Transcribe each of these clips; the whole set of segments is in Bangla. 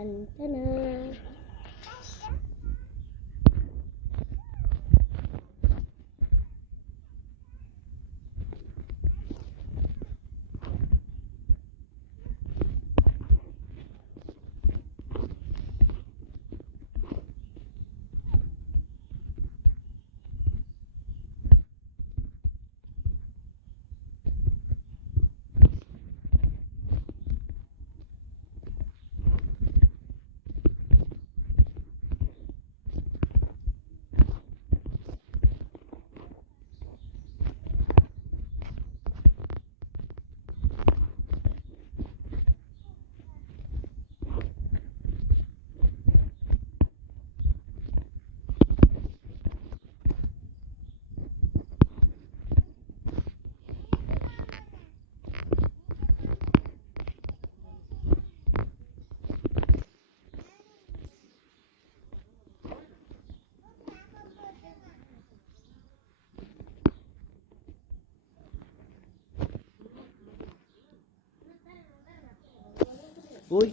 টান টানা। Ui,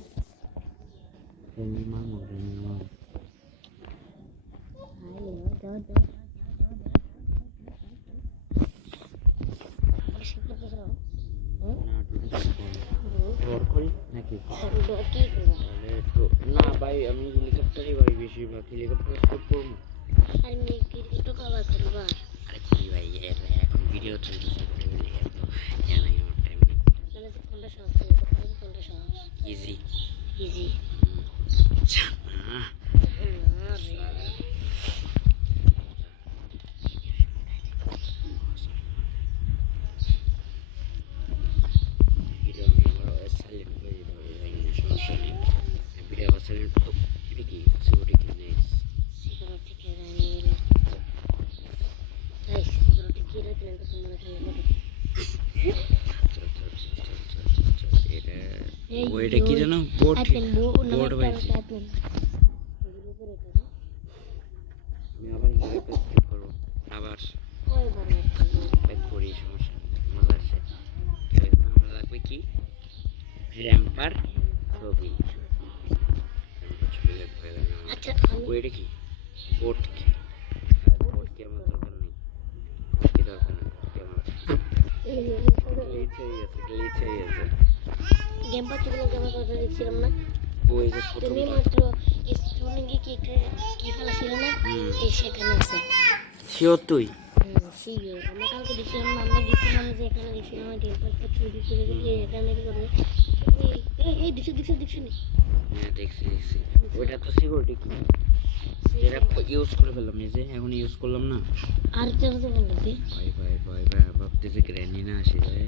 Remy mau, Remy mau. Ayo, jodoh. ওর করি নাকি কি করবো? না ভাই আমি হেলিকপ্টারই ভাই বেশিরভাগ হেলিকপ্টার স্কুপ করবো। আর মেয়ে ক্রিকেটও কভার করবো। আরে কি ভাই এখন ভিডিও চলতেছে জানাই আমার টাইম নেই। তাহলে যে কোনটা সহজ কোনটা সহজ? Easy easy. আচ্ছা ভিডিও আমি আবার সাইলেন্ট করে দিতে হবে ভাই সমস্যা নেই। ভিডিও আবার সাইলেন্ট এটা কি সিকিউরিটি নেই সিকিউরিটি কেড়ে নিয়ে এলো। এই সিকিউরিটি কেড়ে দিলেন তো তোমার এখানে ওইটা কি জানো বোট বোট পাইছি আমি আবার হিসাবে স্কিপ করবো আবার ব্যাক করি সমস্যা মজা আসে আমার লাগবে কি র্যাম্পার ছবি ছবি লাগবে আচ্ছা ওইটা কি বোট কি বোট কি আমার দরকার নেই কি দরকার নেই গ্লিচ হয়ে গেছে গেম পাচ্ছিগুলো গেমের কথা দেখছিলাম না ওই যে তুমি মাত্র স্টুডেন্টকে কি ফেলেছিল না এই সেখানে আছে শিওর তুই শিওর আমরা কালকে দেখছিলাম আমরা দেখছিলাম যে এখানে দেখছিলাম গেম পাচ্ছি চুরি করে দিয়ে এখানে কি করবে এই দেখছি নি হ্যাঁ দেখছি ওইটা তো সিকিউরিটি কি যেটা ইউজ করে ফেললাম নিজে এখন ইউজ করলাম না আর যেটা তো বলতে ভাই ভাবতেছে গ্র্যানি না আসে যায়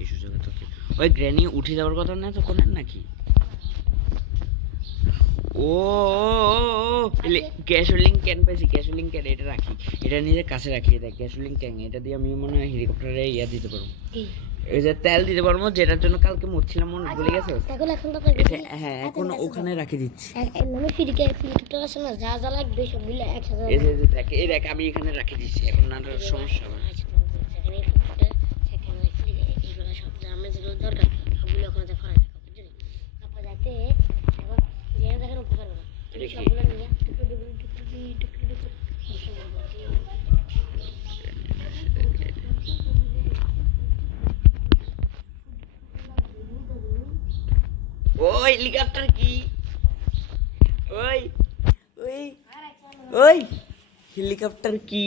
এই সুযোগে তো ওই গ্র্যানি উঠে যাওয়ার কথা না তো কোনের নাকি ও গ্যাসোলিন ক্যান পাইছি গ্যাসোলিন ক্যান এটা রাখি এটা নিজে কাছে রাখি দেখ গ্যাসোলিন ক্যান এটা দিয়ে আমি মনে হয় হেলিকপ্টারে ইয়া দিতে পারবো এই যে তেল দিতে পারবো যেটার জন্য কালকে মরছিলাম মনে ভুলে গেছে হ্যাঁ এখন ওখানে রাখি দিচ্ছি হেলিকপ্টার আছে না যা যা লাগবে সবগুলো একসাথে এই যে দেখ আমি এখানে রাখি দিচ্ছি এখন না সমস্যা হবে এগুলো সব আমার যেগুলো দরকার সবগুলো ওখানে ফেলা থাকবে বুঝলি তারপর যাতে এখন যেখানে দেখেন উঠতে পারবে না সবগুলো নিয়ে ওই হেলিকপ্টার কি ওই হেলিকপ্টার কি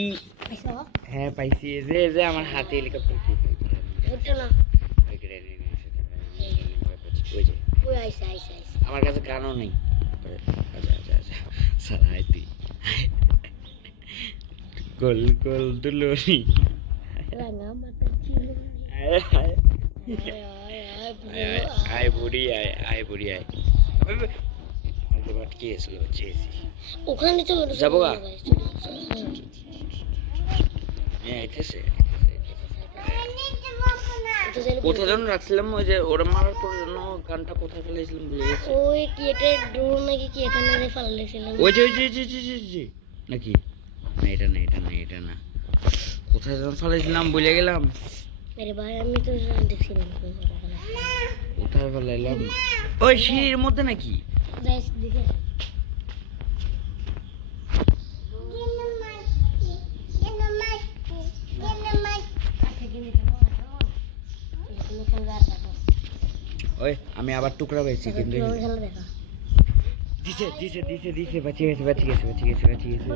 হ্যাঁ পাইছি যে আমার হাতে হেলিকপ্টার কি আমার কাছে কানও নেই সারাই তুই গোল গোল দুলনি আয় বুড়ি আয় কি এসলো ওখানে তো যাবো গা কোথায় যেন রাখছিলাম ওই যে ওরা মারার পর জন্য গানটা কোথায় ফেলেছিলাম ভুলে গেছি ওই কি এটা ড্রোন নাকি কি এখানে ফেলেছিলাম ওই যে নাকি না এটা না কোথায় যেন ফেলেছিলাম ভুলে গেলাম আরে ভাই আমি তো দেখছিলাম কোথায় ফেলাইলাম? ওই সিঁড়ির মধ্যে নাকি? গাইস দেখে ওই আমি আবার টুকরা পেয়েছি কিন্তু খেলা দেখা দিছে দিছে দিছে দিছে বাঁচিয়ে গেছে বাঁচিয়ে গেছে বাঁচিয়ে গেছে বাঁচিয়ে গেছে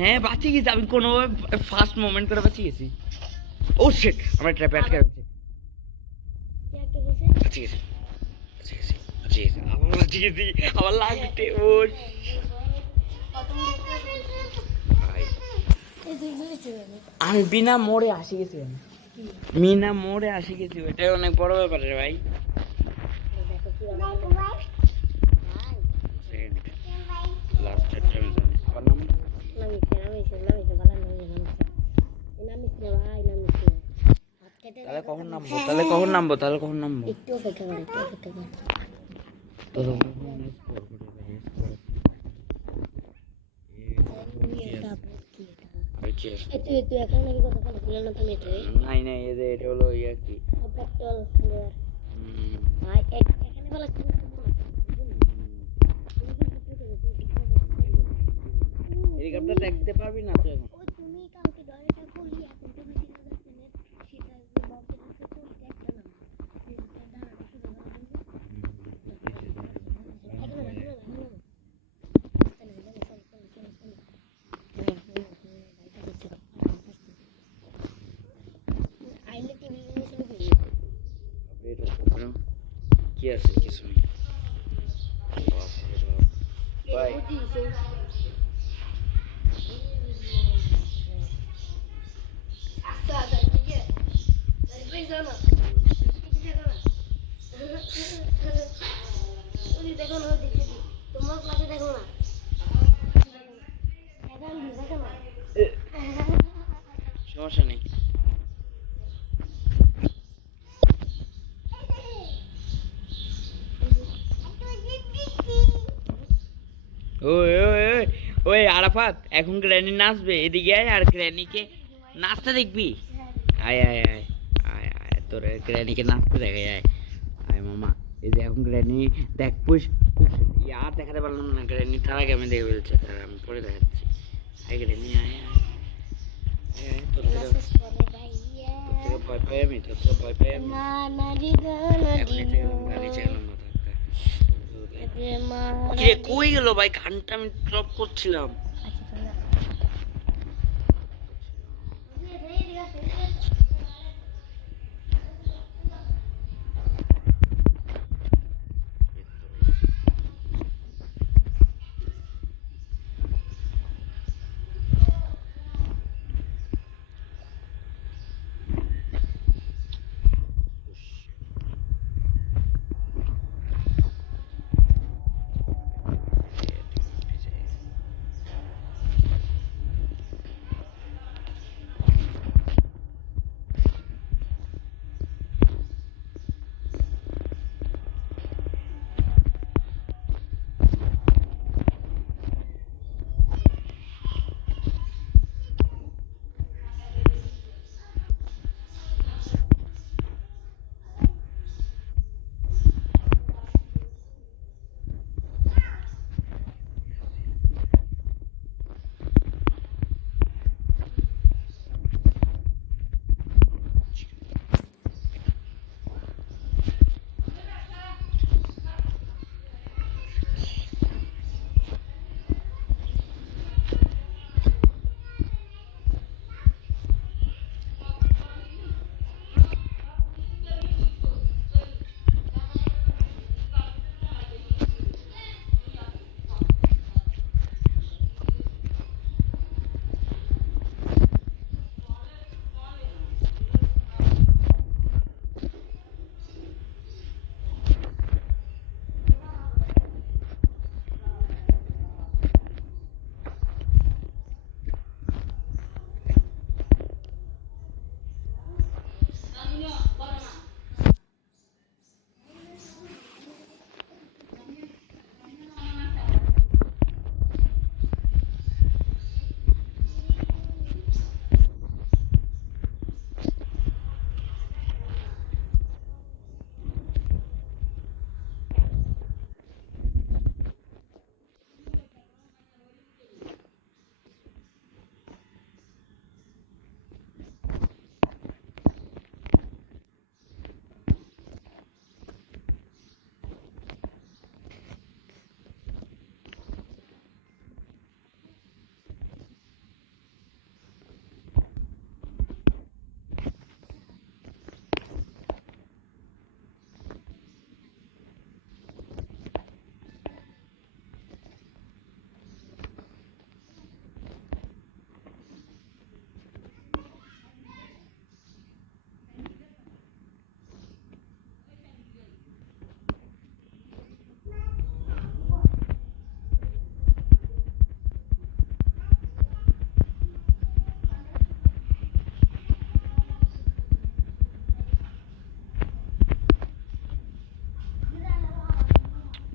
হ্যাঁ বাঁচিয়ে গেছে আমি কোনোভাবে ফার্স্ট মোমেন্ট করে বাঁচিয়ে গেছি ও শিট আমার ট্র্যাপে আটকে গেছে বাঁচিয়ে গেছে বাঁচিয়ে গেছে বাঁচিয়ে গেছে আবার বাঁচিয়ে গেছি আবার লাগতে ও ভাই আমি বিনা মোড়ে আসি গেছি বিনা মোড়ে আসি গেছি ওইটাই অনেক বড় ব্যাপার রে ভাই লাস্টের টাইম জানি আবার নাম তাহলে কখন নামবো তাহলে কখন নামবো তাহলে কখন নামবো একটু অপেক্ষা কর একটু অপেক্ষা কর তো তুই এখন নাকি কথা বলে না তুমি নাই নাই এটা হলো ইয়া কি পেট্রোল ভাই এখানে বলা হেলিকপ্টার দেখতে পারবি না তো এখন তুমি কালকে দরজা খুলি এখন তুমি চিন্তা করতে নেট সেটা যে বক্সে আছে তো একটা নাম কি আছে কিছু নেই ভাই দেখো না দেখে তোমার ক্লাসে দেখো না সমস্যা নেই ওই ওই ওই ওই আরাফাত এখন গ্র্যানি নাচবে এদিকে আয় আর গ্র্যানিকে নাচতে দেখবি আয় আয় আয় আয় আয় তোর গ্র্যানিকে নাচতে দেখে আয় আয় মামা এই যে এখন গ্র্যানি দেখ পুষ আর দেখাতে পারলাম না গ্র্যানি তার আগে আমি দেখে ফেলছে তার আমি পরে দেখাচ্ছি আয় গ্র্যানি আয় আয় আয় তোর থেকে ভয় পাই আমি তোর থেকে ভয় পাই আমি এখন নিচে গেলাম কিরে কই গেল ভাই গানটা আমি ড্রপ করছিলাম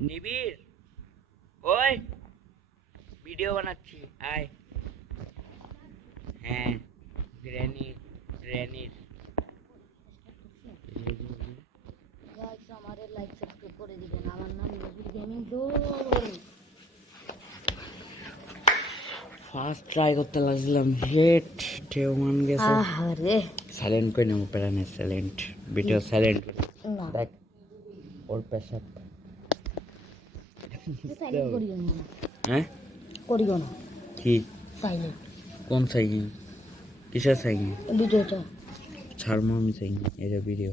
নিবিড় ওই ভিডিও বানাচ্ছি আয় হ্যাঁ গ্র্যানির গাইস আমারে লাইক সাবস্ক্রাইব করে দিবেন আমার নাম নিবিড় গেমিং জোন ফার্স্ট ট্রাই করতে লাগছিলাম হেট ঢেউ মান গেছে আরে সাইলেন্ট করে নেবো প্যারানে সাইলেন্ট ভিডিও সাইলেন্ট না দেখ ওর পেশাব সাইলেন্ট করিও না হ্যাঁ করিও না কি সাইলেন্ট কোন সাইগি কিসের সাইগি ভিডিওটা ছাড়মো আমি সাইগি এটা ভিডিও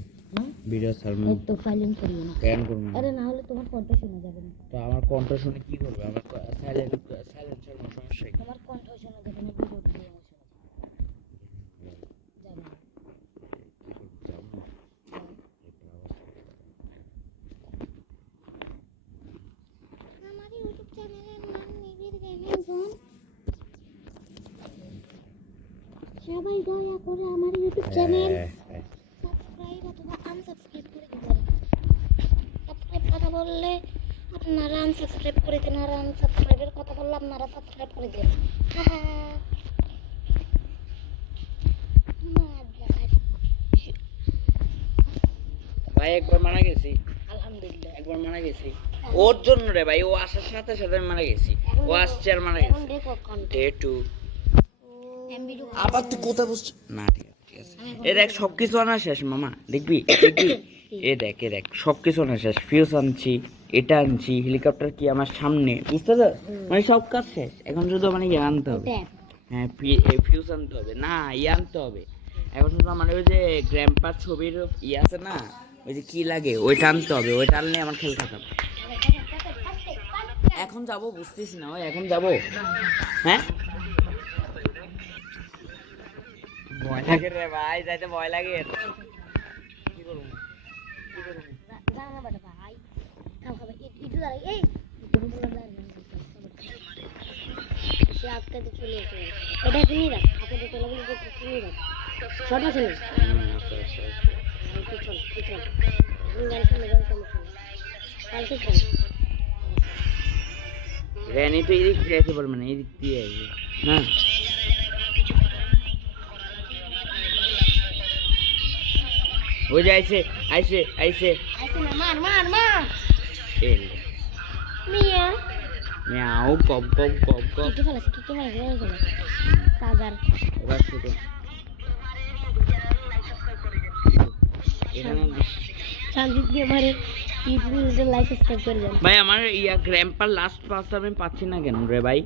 ভিডিও ছাড়মো তো সাইলেন্ট করিও না কেন করবো না? আরে না হলে তোমার কণ্ঠ শোনা যাবে না তো আমার কণ্ঠ শুনে কি করবে আমার সাইলেন্ট সাইলেন্ট ছাড়বো সমস্যা কি তোমার কণ্ঠ শোনা যাবে না ভিডিও দিয়ে আমার শোনা যাবে না আমার ইউটিউব চ্যানেলের নাম নিবিড় গেমিং জোন সবাই দয়া করে আমার ইউটিউব চ্যানেল সাবস্ক্রাইব অথবা আনসাবস্ক্রাইব করে দিবেন সাবস্ক্রাইব কথা বললে আপনারা আনসাবস্ক্রাইব করে দেন আর আনসাবস্ক্রাইবের কথা বললে আপনারা সাবস্ক্রাইব করে দেন ভাই একবার মারা গেছি আলহামদুলিল্লাহ একবার মারা গেছি ওর জন্য রে ভাই ও আসার সাথে সাথে আমি মারা গেছি ও আসছে আর মারা এখন গেছে দেখো কন্টেন্ট ডে টু এমবিডি আবার তুই কোথায় বসছিস না ঠিক আছে ঠিক আছে এ দেখ সবকিছু আনা শেষ মামা দেখবি দেখবি এ দেখ সবকিছু আনা শেষ ফিউজ আনছি এটা আনছি হেলিকপ্টার কি আমার সামনে বুঝতে তো মানে সব কাজ শেষ এখন শুধু মানে ইয়ে আনতে হবে ট্যাপ হ্যাঁ ফিউজ আনতে হবে না ইয়ে আনতে হবে এখন শুধু আমার ওই যে গ্র্যাম্পার ছবির ইয়ে আছে না ওই যে কি লাগে ওইটা আনতে হবে ওইটা আনলে আমার খেল খাতাম এখন যাবো বুঝতেছ না ওই এখন যাবো হ্যাঁ ভয় লাগে রে ভাই যাইতে ভয় লাগে কি করবো জানা বাটা ভাই খাও খাবে একটু দাঁড়াই এই সে আজকে তো চলে আসে এটা তুমি রাখ আপনাদের চলে গেলে তো তুমি রাখ ছোট ছেলে চল চল গাড়ি চলে যাবে সমস্যা নেই কালকে চল রেনি তো এদিক দিয়ে যেতে পারবে না এদিক দিয়ে আসবে হ্যাঁ ওই যে আইছে আইছে আইছে আইছে না মার মার মার এল মিয়া মিয়াও কব কব কব কব কিতে ফেলাছে কাজার এবার শুধু এখানে সঞ্জিত গেমারে ইউটিউবে লাইক সাবস্ক্রাইব করে দেন ভাই আমার ইয়া গ্র্যাম্পার লাস্ট পাস আমি পাচ্ছি না কেন রে ভাই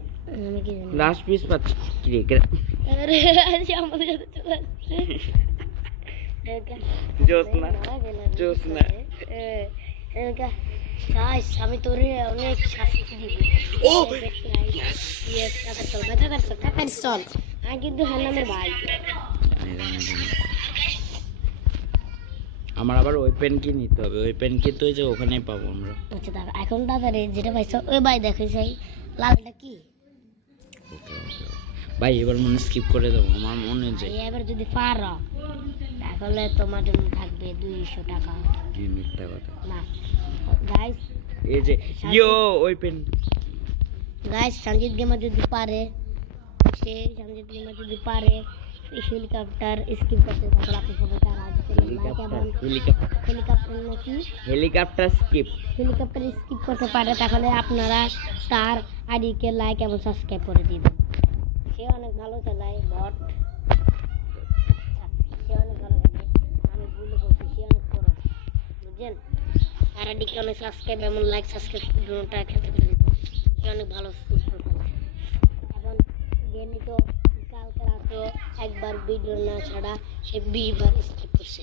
আমি কি জানি লাস্ট পিস পাচ্ছি কি রে আরে আজ আমাদের সাথে চলে আসছে জোসনা জোসনা গাইস আমি তোরে অনেক শাস্তি দিব ও ইয়েস টাকা চল আমি কিন্তু হান্নামের ভাই আমার আবার ওই পেন কি নিতে হবে ওই পেন কি তো ওই যে ওখানেই পাবো আমরা আচ্ছা দাদা এখন দাদারে যেটা পাইছো ওই ভাই দেখো সেই লালটা কি ভাই এবার মনে স্কিপ করে দেবো আমার মনে যায় এবার যদি পারো তাহলে তোমার জন্য থাকবে 200 টাকা এই মিথ্যা কথা না গাইস এই যে ইয়ো ওই পেন গাইস সঞ্জিত গেমার যদি পারে সঞ্জিত গেমার যদি পারে হেলিকপ্টার স্কিপ করতে তাহলে আপনি সবাই তার আজ হেলিকপ্টার নাকি হেলিকপ্টার স্কিপ হেলিকপ্টার স্কিপ করতে পারে তাহলে আপনারা তার আইডিকে লাইক এবং সাবস্ক্রাইব করে দিবেন সে অনেক ভালো চালায় বট সে অনেক ভালো চালায় আমি ভুলে বলছি সে অনেক বড় বুঝছেন তার আইডিকে অনেক সাবস্ক্রাইব এবং লাইক সাবস্ক্রাইব দুটোটা একসাথে করে দিবেন সে অনেক ভালো ফুটবল খেলে এখন গেমে তো কালকে রাতে একবার ভিডিও না ছাড়া সে 20 বার স্কিপ করছে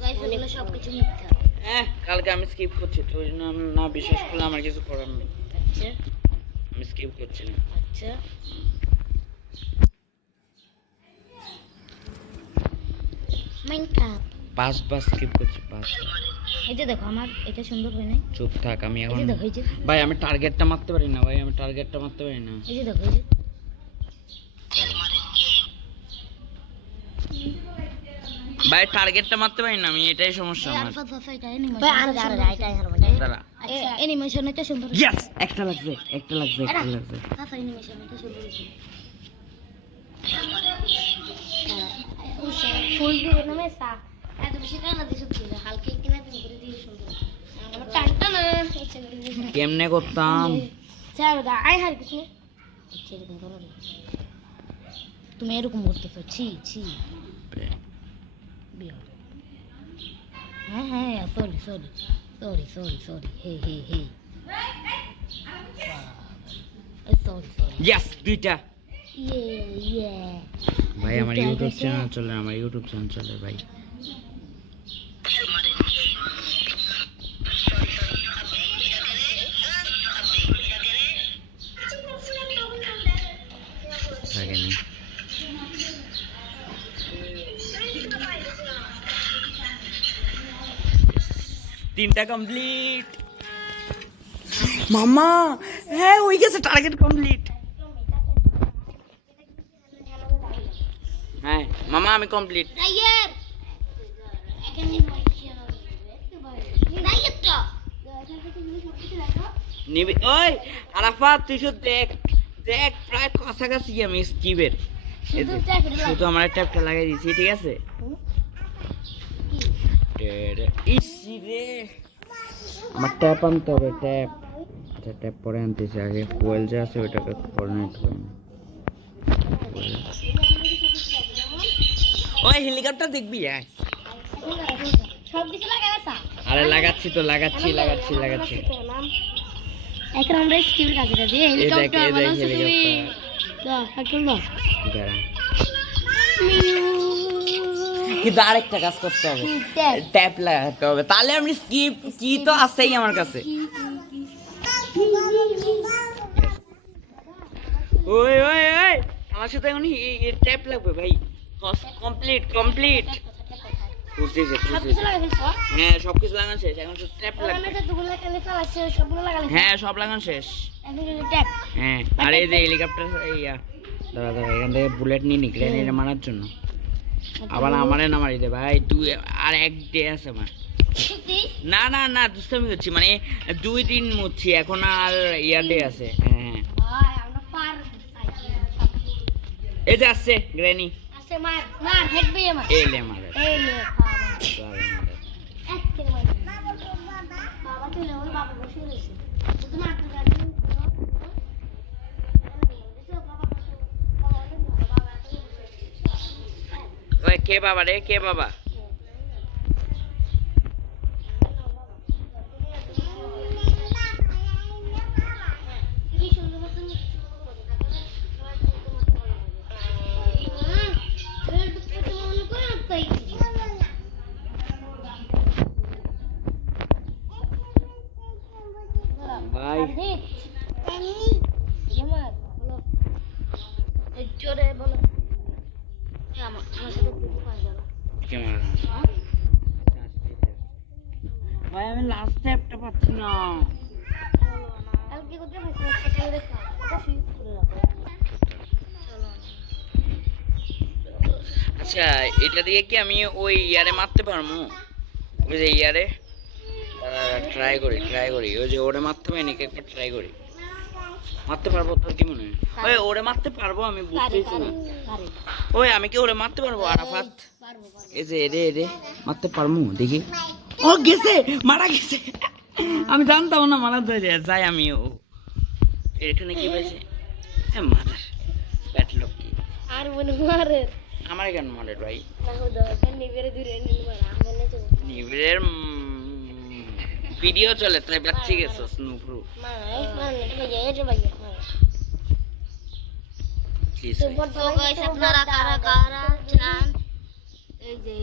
গাইস এগুলো সব কিছু মিথ্যা হ্যাঁ কালকে আমি স্কিপ করছি তো ওই জন্য না বিশেষ করে আমার কিছু করার নেই আচ্ছা আমি স্কিপ করছি না আচ্ছা মাইনক্রাফট 5 বার স্কিপ করছি 5 বার এই যে দেখো আমার এটা সুন্দর হয় নাই চুপ থাক আমি এই এখন যে দেখো এই যে ভাই আমি টার্গেটটা মারতে পারি না ভাই আমি টার্গেটটা মারতে পারি না এই যে দেখো এই যে ভাই টার্গেটটা মারতে পারি না আমি, এটাই সমস্যা আমার। ভাই আর এটাই হারবো দাঁড়া অ্যানিমেশনটা সুন্দর ইয়েস, একটা লাগছে। আচ্ছা অ্যানিমেশনটা সুন্দর হয়েছে ফুল দিয়ে নামে সা এত বেশি টানা দিছো কি হালকা কিনা দিন করে দিয়ে সুন্দর আমার টানটা না ইচ্ছা করে দিয়ে কেমনে করতাম? চাও দা আই হার কিছু ছেড়ে দাও ধরো তুমি এরকম করতেছো ছি ছি বিয়া হ্যাঁ হ্যাঁ sorry sorry sorry sorry sorry hey hey hey sorry sorry yes, দুইটা। ইয়ে ভাই আমার ইউটিউব চ্যানেল চলে, ভাই। থাকেনি। তিনটা কমপ্লিট মামা। হ্যাঁ হয়ে গেছে, টার্গেট কমপ্লিট। হ্যাঁ মামা আমি কমপ্লিট। টাইগার এখানে টাইগারটা নিবি ওই আরাফাত, তুই শুধু দেখ প্রায় কাছাকাছি আমি স্কিপের। শুধু আমার ট্যাপটা লাগাই দিয়েছি, ঠিক আছে? আমার ট্যাপ আনতে হবে, ট্যাপ। আচ্ছা ট্যাপ পরে আনতেছি, আগে ফুয়েল যে আছে ওইটাকে পরে নিতে হবে। ওই হেলিকপ্টার দেখবি? সব কিছু লাগাইছা আরে লাগাচ্ছি তো, লাগাচ্ছি। এখন আমরা স্কিল কাছে কাছে হেলিকপ্টার বানাচ্ছি তুমি দাও হাকুল দাও দাঁড়া, কিন্তু আরেকটা কাজ করতে হবে, ট্যাপ লাগাতে হবে, তাহলে আমি স্কিপ কি তো আছেই আমার কাছে। ওই আমার সাথে এখন ট্যাপ লাগবে ভাই। কমপ্লিট বুঝতেছি। হ্যাঁ সবকিছু লাগানো শেষ, এখন শুধু ট্যাপ লাগবে। হ্যাঁ সব লাগানো শেষ। হ্যাঁ আর এই যে হেলিকপ্টার, দাঁড়া এখান থেকে বুলেট নিয়ে গ্রেনেড মারার জন্য। আবার আমারে না মারি দে ভাই, তুই আর এক ডে আছে আমার। না দুষ্টামি করছি, মানে 2-3 মুচ্ছি এখন, আর ডে আছে। হ্যাঁ এই যে আসছে গ্রেনি, এলে মারে ওই কে বাবা রে, কে বাবা? ভাই জোরে বলো ভাই আমি লাস্ট ট্যাপটা পাচ্ছি না। আচ্ছা এটা দিয়ে কি আমি ওই ইয়ারে মারতে পারবো? ওই যে ইয়ারে ট্রাই করি ওই যে ওরে মারতে পারি নাকি, একবার ট্রাই করি। মারতে পারবো তোর কি মনে হয়? ওই ওরে মারতে পারবো আমি বুঝতেছি না। ওই আমি কি ওরে মারতে পারবো আরাফাত? এই যে এরে মারতে পারবো দেখি। ও গেছে, মারা গেছে। আমি জানতাম না মারা যাই আমি। ও এখানে কি হয়েছে? মাদার ব্যাটলক কি আর মনে মারে আমার কেন মারে ভাই? নিবিড়ের ভিডিও চলে তাই বাচ্চি গেছো স্নুপ্রু। আপনারা কারা কারা চান এই যে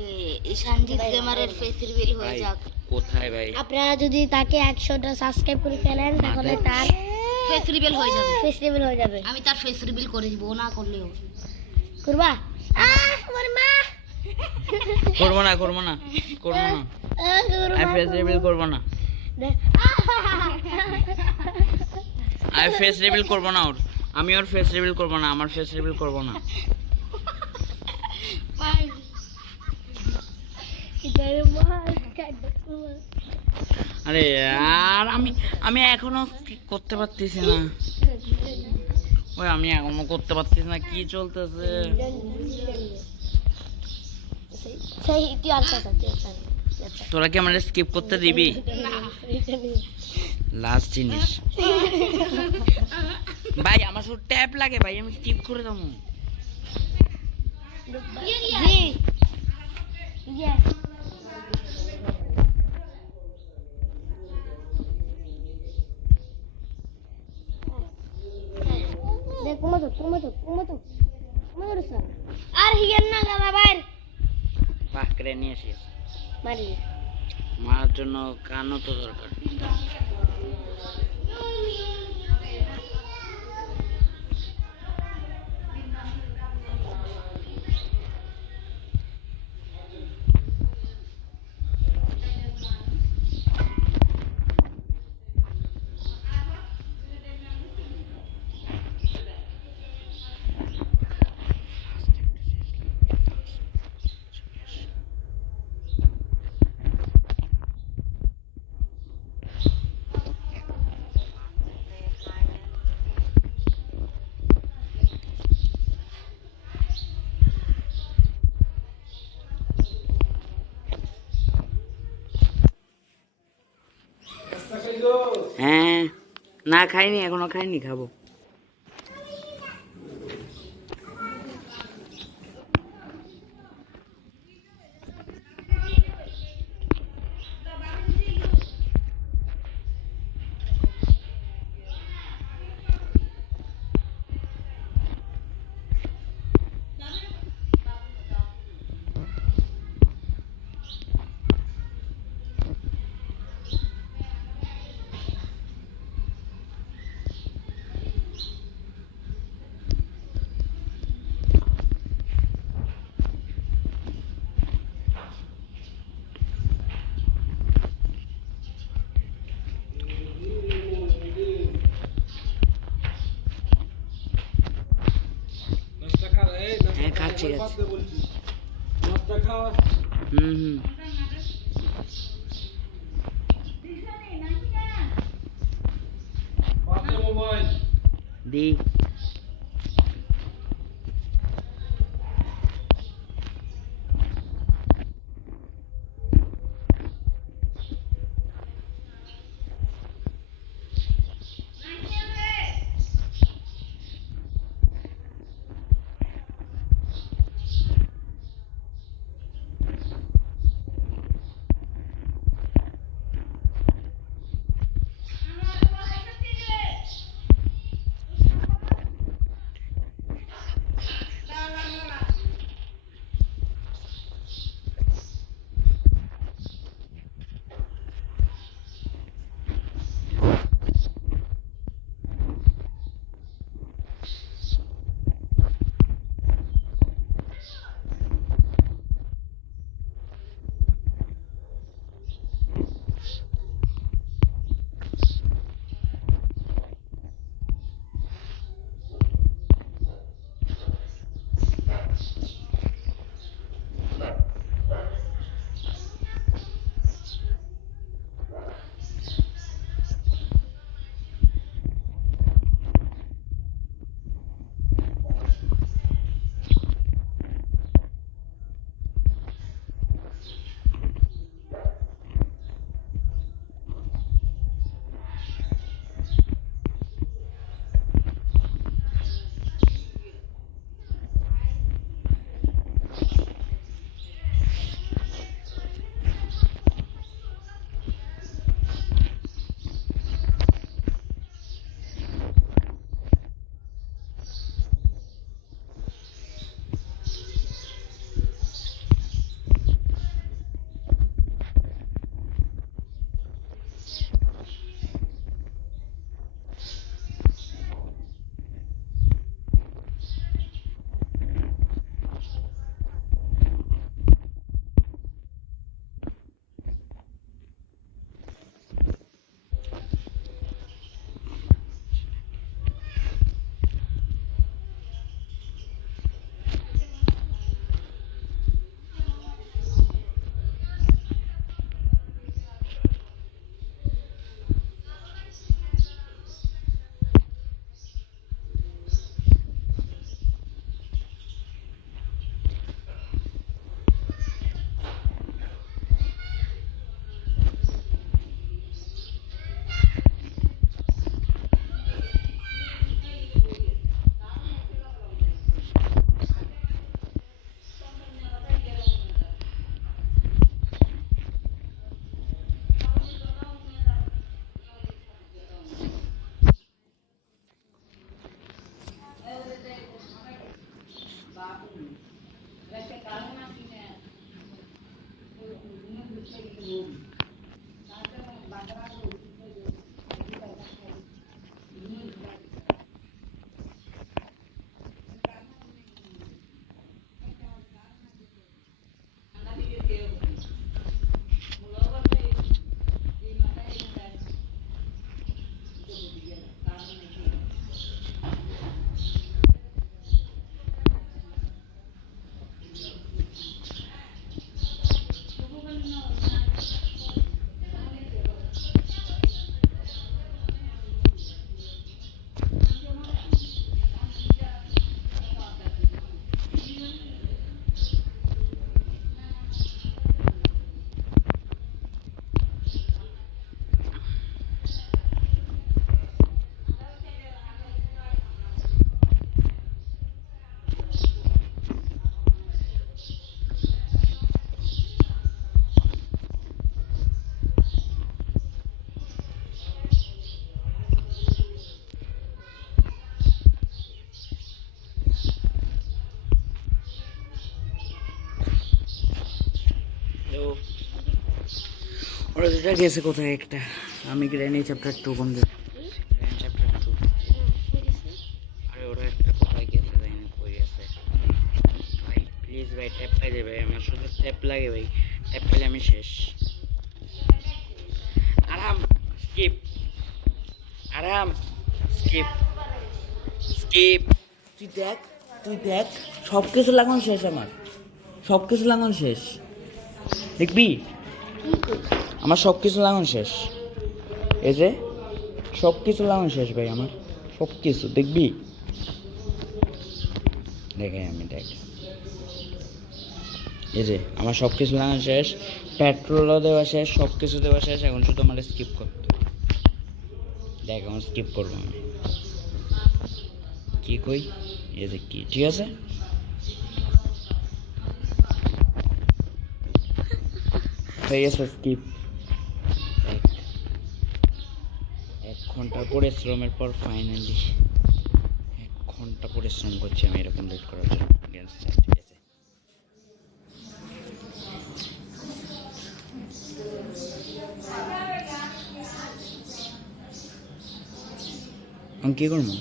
ঈশানজিৎ গেমারের ফেস রিভিল হয়ে যাক? কোথায় ভাই? আপনারা যদি তাকে 100টা সাবস্ক্রাইব করে ফেলেন তাহলে তার ফেস রিভিল হয়ে যাবে। আমি তার ফেস রিভিল করে দিব, না করলেও করবা। আমার মা করবো না আমি ফেস রিভিল করবো না। আমি ফেস রিভিল করবো না ওর, আমি ওর ফেস রিভিল করবো না, আমার ফেস রিভিল করবো না। আরে আর আমি এখনো করতে পারতেছি না। ওই আমি এখনো করতে পারতেছি না, কি চলতেছে? তোরা কি আমার স্কিপ করতে দিবি? লাস্ট জিনিস ভাই, আমার শুধু ট্যাপ লাগে ভাই, আমি স্কিপ করে দেবো। আর হিয়ার না দাদা ভাই বাহ করে নিয়ে আসিস। মারি মারার জন্য কানও তো দরকার। হ্যাঁ, না খাইনি, এখনো খাইনি, খাবো। হ্যাঁ খাচ্ছি খাচ্ছি। হুম। দি ওরা দুটা গেছে কোথায় একটা, আমি granny chapter 2 complete, granny chapter 2। আরে ওরা একটা কোথায় গেছে জানি না, কই গেছে ভাই। প্লিজ ভাই ট্যাপ পাই দে ভাই, আমার শুধু ট্যাপ লাগে ভাই, ট্যাপ পাইলে আমি শেষ। আরাম স্কিপ, আরাম স্কিপ, স্কিপ। তুই দেখ সব কিছু লাগানো শেষ, আমার সব কিছু লাগানো শেষ, দেখবি আমার সব কিছু লাগানো শেষ। এই যে সব কিছু লাগানো শেষ ভাই, আমার সব কিছু দেখবি, দেখে আমি দেখ, এই যে আমার সব কিছু লাগানো শেষ, পেট্রোলও দেওয়া শেষ, সব কিছু দেওয়া শেষ। এখন শুধু আমার স্কিপ করতে, দেখ আমার স্কিপ করবো আমি কি কই, এই যে কি ঠিক আছে। হয়ে গেছে স্কিপ। 1 ঘন্টা পরিশ্রমের পর ফাইনালি 1 ঘন্টা পরিশ্রম করছি আমি এটা কমপ্লিট করার জন্য। ঠিক আছে, আমি কি করবো?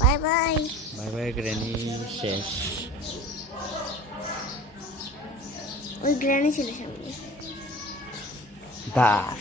Bye bye. Bye bye granny, শেষ। ওই গ্র্যানি ছিল সামনে। বাস